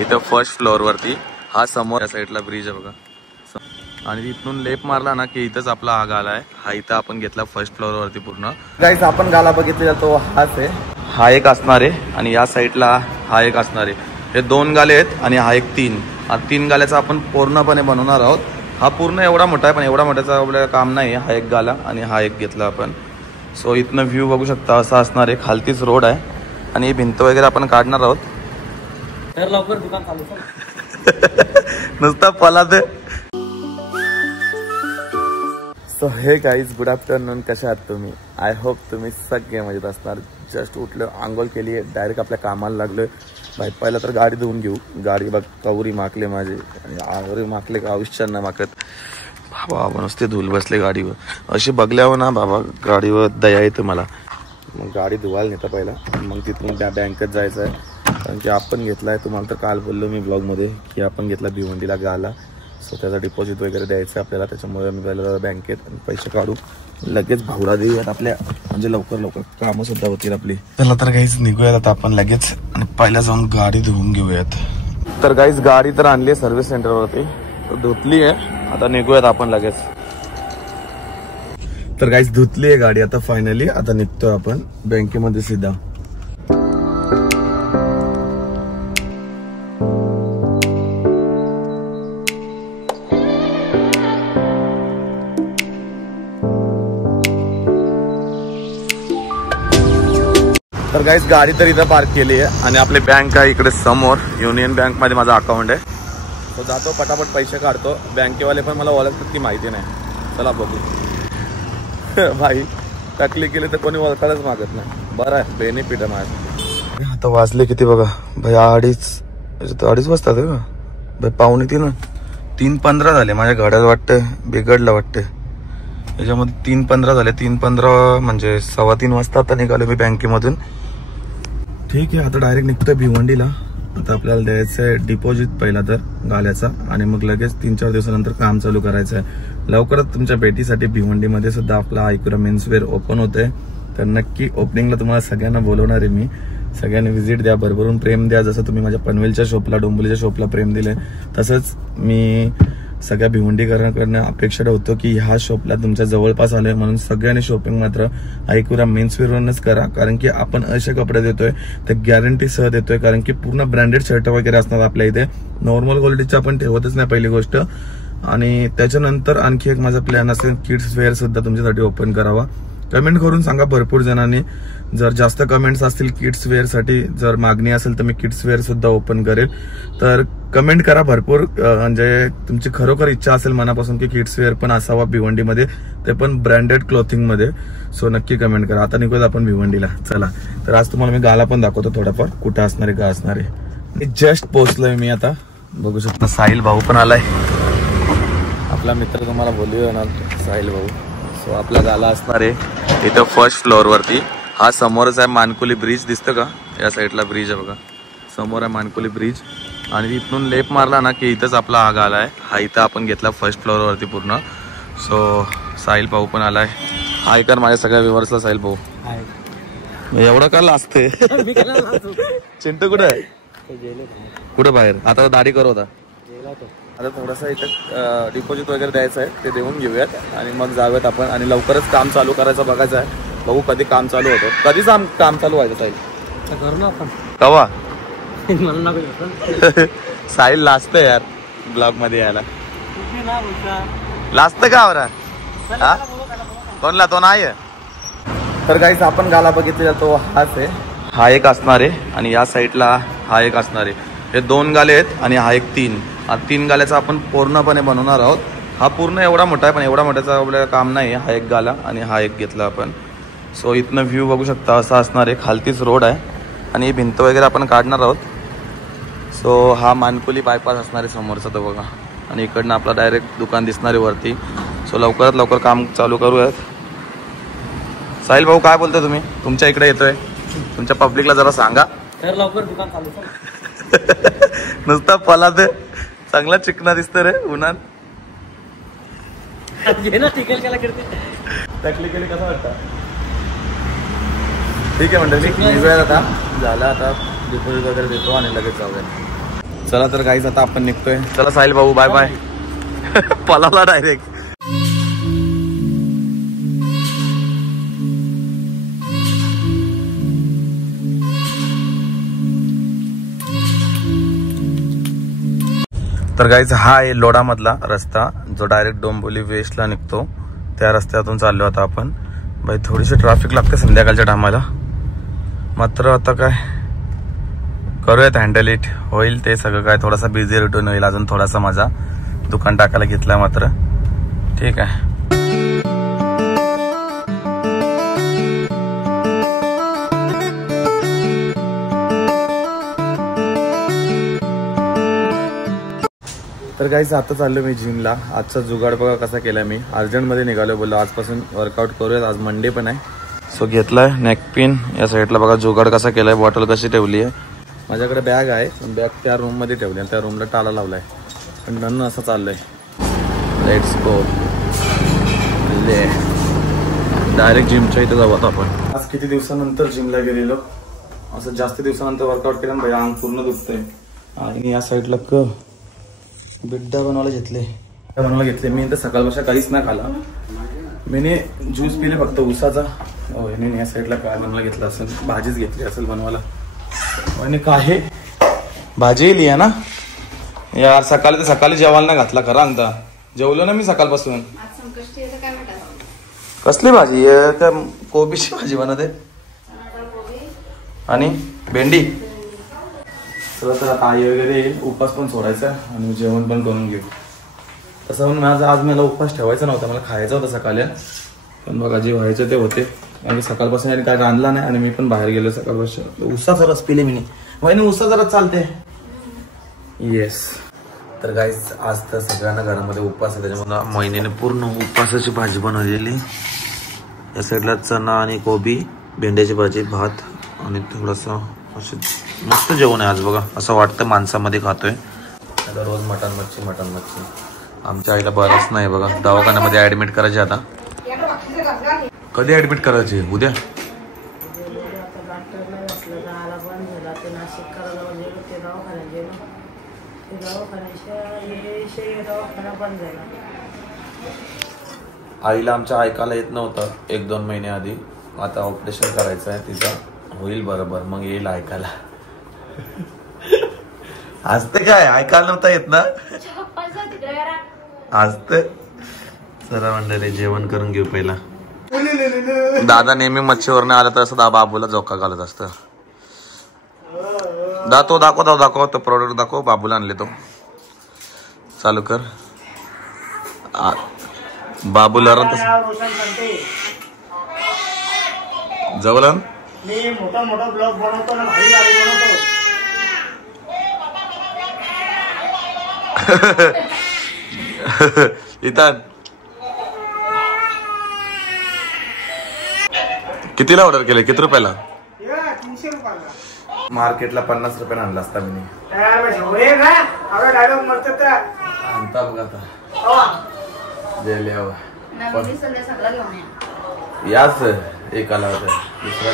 इथं first floor वरती हा समोर या साईडला ब्रिज आहे बघा, आणि इथून लेप मारला ना की इथंच आपला हा गाला आहे. हा इथं आपण घेतला फर्स्ट फ्लोअर वरती पूर्ण. गाईस आपण गाला बघितलेला तो हाच आहे, हा एक असणार आहे आणि या साईडला हा एक असणार आहे. हे 2 गाले आहेत आणि हा एक 3. हा 3 गाल्याचा आपण पूर्णपणे बनवणार आहोत. हा पूर्ण एवढा मोठा आहे पण एवढा मोठ्याचा आपल्याला काम नाही. हा एक गाला आणि हा एक घेतला आपण. सो इथनं व्ह्यू बघू शकता असा असणार आहे. खालतीच रोड आहे आणि ही भिंत वगैरे आपण काढणार आहोत. तर लवकर दुकान चालू नुसता पलाते. सो हे गाईज गुड आफ्टरनून, कशा आहात तुम्ही? आय होप तुम्ही सगळे मजेत असणार. जस्ट उठलं, आंघोळ केली, डायरेक्ट आपल्या कामाला लागलोय. बाई पहिला तर गाडी धुवून घेऊ. गाडी बघ कवरी माकले माझे, आणि आवरी माकले का आयुष्यात ना माकत बाबा. नुसते धुल बसले गाडीवर. अशी बघल्यावर ना बाबा गाडीवर दया येते मला. मग गाडी धुवायला नेता पहिला, मग तिथून त्या बँकेत जायचं आहे. कारण की आपण घेतला आहे, तुम्हाला तर काल बोललो मी ब्लॉगमध्ये की आपण घेतला भिवंडीला गाला. सो त्याचा डिपॉझिट वगैरे द्यायचं आहे आपल्याला. त्याच्यामुळे मी पहिला बँकेत पैसे काढू, लगेच भावला देऊयात आपल्या, म्हणजे लवकर लवकर कामं सुद्धा होतील आपली. चला तर गाईज निघूयात आता आपण लगेच, आणि पहिला जाऊन गाडी धुवून घेऊयात. तर गाईज गाडी तर आणली आहे सर्व्हिस सेंटरवरती, धुतली आहे. आता निघूयात आपण लगेच. तर गाईज धुतली आहे गाडी आता फायनली. आता निघतोय आपण बँकेमध्ये सीधा. तर गाईज गाडी तर इथं पार्क केली आहे आणि आपली बँक आहे इकडे समोर. युनियन बँक मध्ये माझा अकाउंट आहे. तो जातो पटापट पैसे काढतो. बँकेवाले पण मला ओळखतात की माहिती नाही. चला बघू. भाई टाकली केली तर कोणी ओळखायलाच मागत नाही. बरं आहे, बेनिफिट आहे माझ्या. आता वाजले किती बघा भाई, 2:30 वाजतात का भाई? 2:45 3:15 झाले. माझ्या घड्याळ वाटतंय बिघडलं वाटतंय. याच्यामध्ये 3:15 झाले. 3:15 म्हणजे 2:15 वाजता आता निघालो मी बँकेमधून. ठीक आहे, आता डायरेक्ट निघतोय भिवंडीला. आता आपल्याला द्यायचं आहे डिपॉझिट पहिला तर गाल्याचा, आणि मग लगेच 3-4 दिवसानंतर काम चालू करायचं आहे. लवकरच तुमच्या भेटीसाठी भिवंडीमध्ये सुद्धा आपला आयकुरा मेन्सवेअर ओपन होतंय. तर नक्की ओपनिंगला तुम्हाला सगळ्यांना बोलवणार आहे मी. सगळ्यांनी व्हिजिट द्या, भरभरून प्रेम द्या. जसं तुम्ही माझ्या पनवेलच्या शॉपला, डोंबिवलीच्या शॉपला प्रेम दिले, तसंच मी सगळ्या भिवंडीकरांकडनं अपेक्षा ठेवतो की ह्या शॉपला तुमच्या जवळपास आलोय म्हणून सगळ्यांनी शॉपिंग मात्र आयकुरा मेन्सवेअरवरूनच करा. कारण की आपण असे कपडे देतोय ते गॅरंटी सह देतोय. कारण की पूर्ण ब्रँडेड शर्ट वगैरे असणार आपल्या इथे. नॉर्मल क्वालिटीचं आपण ठेवतच नाही पहिली गोष्ट. आणि त्याच्यानंतर आणखी एक माझा प्लॅन असेल किड्स वेअर सुद्धा तुमच्यासाठी ओपन करावा. कमेंट करून सांगा भरपूर जणांनी. जर जास्त कमेंट्स असतील किड्स वेअर साठी, जर मागणी असेल तर मी किड्स वेअर सुद्धा ओपन करेल. तर कमेंट करा भरपूर, म्हणजे तुमची खरोखर इच्छा असेल मनापासून की किड्स वेअर पण असावा भिवंडीमध्ये, ते पण ब्रँडेड क्लॉथिंग मध्ये. सो नक्की कमेंट करा. आता निघूयात आपण भिवंडीला. चला तर आज तुम्हाला मी गाला पण दाखवतो थोडाफार, कुठे असणार आहे, काय असणार आहे. जस्ट पोहोचलोय मी आता. बघू शकता साहिल भाऊ पण आलाय, आपला मित्र. तुम्हाला बोलूया ना साहिल भाऊ. सो आपला गाला असणार आहे इथं फर्स्ट फ्लोअर वरती. हा समोरच आहे मानकुली ब्रिज, दिसतं का? या साईडला ब्रिज आहे बघा, समोर आहे मानकुली ब्रिज. आणि इथून लेप मारला ना की इथंच आपला हा गाला आहे. हा इथं आपण घेतला फर्स्ट फ्लोअर वरती पूर्ण. सो साहिल भाऊ पण आलाय. हाय कर माझ्या सगळ्या व्ह्युअर्सला साहिल भाऊ. एवढं का लाजते? चिंटू कुठे आहे? कुठे बाहेर? आता दाढी करू होता. आता थोडंसं इथं डिपॉझिट वगैरे द्यायचं आहे, ते देऊन घेऊयात आणि मग जाऊयात आपण. आणि लवकरच काम चालू करायचं बघायचं आहे. बघू कधी काम चालू होतं. कधीच काम चालू व्हायचं साहिल? करू ना आपण कवा? साहिल लाजतं यार ब्लॉग मध्ये यायला. लाजतं का बरं? हा कोणला तो नाही. तर गाईस आपण गाला बघितलेला तो हाच आहे. हा एक असणार आहे आणि या साईडला हा एक असणार आहे. हे 2 गाले आहेत आणि हा एक 3. हा 3 गाल्याचा आपण पूर्णपणे बनवणार आहोत. हा पूर्ण एवढा मोठा आहे पण एवढा मोठ्याचा आपल्याला काम नाही. हा एक गाला आणि हा एक घेतला आपण. सो इथनं व्ह्यू बघू शकता असा असणार आहे. खालतीच रोड आहे आणि ही भिंत वगैरे आपण काढणार आहोत. सो हा मानकुली बायपास असणार आहे समोरचा तो बघा. आणि इकडनं आपला डायरेक्ट दुकान दिसणार आहे वरती. सो लवकरात लवकर काम चालू करूयात. साहिल भाऊ काय बोलतोय तुम्ही? तुमच्या इकडे येतोय, तुमच्या पब्लिकला जरा सांगा. तर लवकर दुकान चालू. नुसता पलाते, चांगला चिकना दिसतोय रे उन्हात. टकली केली कसं वाटतं? ठीक आहे मंडळी, निघूयात आता. झालं आता डिपॉझिट वगैरे देतो आणि लगेच जाऊया. चला तर गाईज आता आपण निघतोय. चला साहिल भाऊ बाय बाय. पलाला डायरेक्ट. तर गाईज हा आहे लोढा मधला रस्ता जो डायरेक्ट डोंबिवली वेस्टला निघतो. त्या रस्त्यातून चाललो आता आपण. बाई थोडीशी ट्रॅफिक लागते संध्याकाळच्या टायमाला, मात्र आता काय करूयात हँडल इट. होईल ते सगळं. काय थोडासा बिझी रुटीन होईल. अजून थोडासा माझा दुकान टाकायला घेतला मात्र ठीक आहे. तर गाईज आता चाललो मी जिमला. आजचा जुगाड बघा कसा केला मी. अर्जंटमध्ये निघालो, बोललो आजपासून वर्कआउट करूयात. आज मंडे पण आहे. सो घेतलाय नेकपिन. या साईडला बघा जुगाड कसा केलाय. बॉटल कशी ठेवली आहे. माझ्याकडे बॅग आहे पण बॅग त्या रूममध्ये ठेवली आणि त्या रूमला टाला लावलाय. पण नन्न असं चाललंय. Let's go. डायरेक्ट जिमच्या इथे जाऊ आता आपण. आज किती दिवसानंतर जिमला गेलेलो. असं जास्त दिवसानंतर वर्कआउट केलं भाई अंग पूर्ण दुखतंय. आणि या साईडला बिड्डा बनवायला घेतले मी. तर सकाळपासून काहीच नाही खाला. मी ज्यूस पिले फक्त उसाचा. या साईडला काय बनवायला घेतला असेल. भाजीच घेतली असेल बनवायला. आणि काय भाजी लिया ना यार. सकाळी जेवायला नाही घातला खरा अंगता. जेवलो ना मी सकाळपासून. कसली भाजी आहे. त्या कोबीची भाजी बनवते आणि भेंडी. तर आता आई वगैरे येईल. उपास पण सोडायचा आणि जेवण पण करून घेऊ. तसं पण माझा आज मला उपास ठेवायचा नव्हता. मला खायचा होता सकाळी. पण बघा जे व्हायचं ते होते. आणि सकाळपासून आणि काय रांधला नाही. आणि मी पण बाहेर गेलो सकाळपासून. उसाचा रस पिले मी. उसाचा रस चालते. येस. तर गाईज आज तर सगळ्यांना घरामध्ये उपवास आहे. त्याच्यामुळे महिन्याने पूर्ण उपवासाची भाजी बनवलेली. या साईडला चणा आणि कोबी, भेंड्याची भाजी, भात आणि थोडंसं असं मस्त जेवण आहे आज बघा. असं वाटतं माणसामध्ये खातोय. आता रोज मटण मच्छी. आमच्या आईला बरंच नाही बघा. दवाखान्यामध्ये ऍडमिट करायचे. आता कधी ऍडमिट करायचे. उद्या. आईला आमच्या ऐकायला येत नव्हतं 1-2 महिने आधी. आता ऑपरेशन करायचं आहे तिचं. होईल बरोबर मग येईल ऐकायला. आज ते काय ऐकायला नव्हता येत ना. आज ते चला मंडळी जेवण करून घेऊ पहिला. दादा नेहमी मच्छीवर नाही आला तर असं बाबूला झोका घालत असतं. तो दाखव तो प्रोडक्ट दाखव. बाबूला आणले तो. चालू कर. बाबूला जवळ मी मोठा ब्लॉग बनवतो ना. भारी गाडी बनवतो. इथं कितीला ऑर्डर केले. किती रुपयाला. 300 रुपयाला. मार्केटला 50 रुपयाने आणला असता मी. आणता बघ आता. याच एकाला होता. दुसरा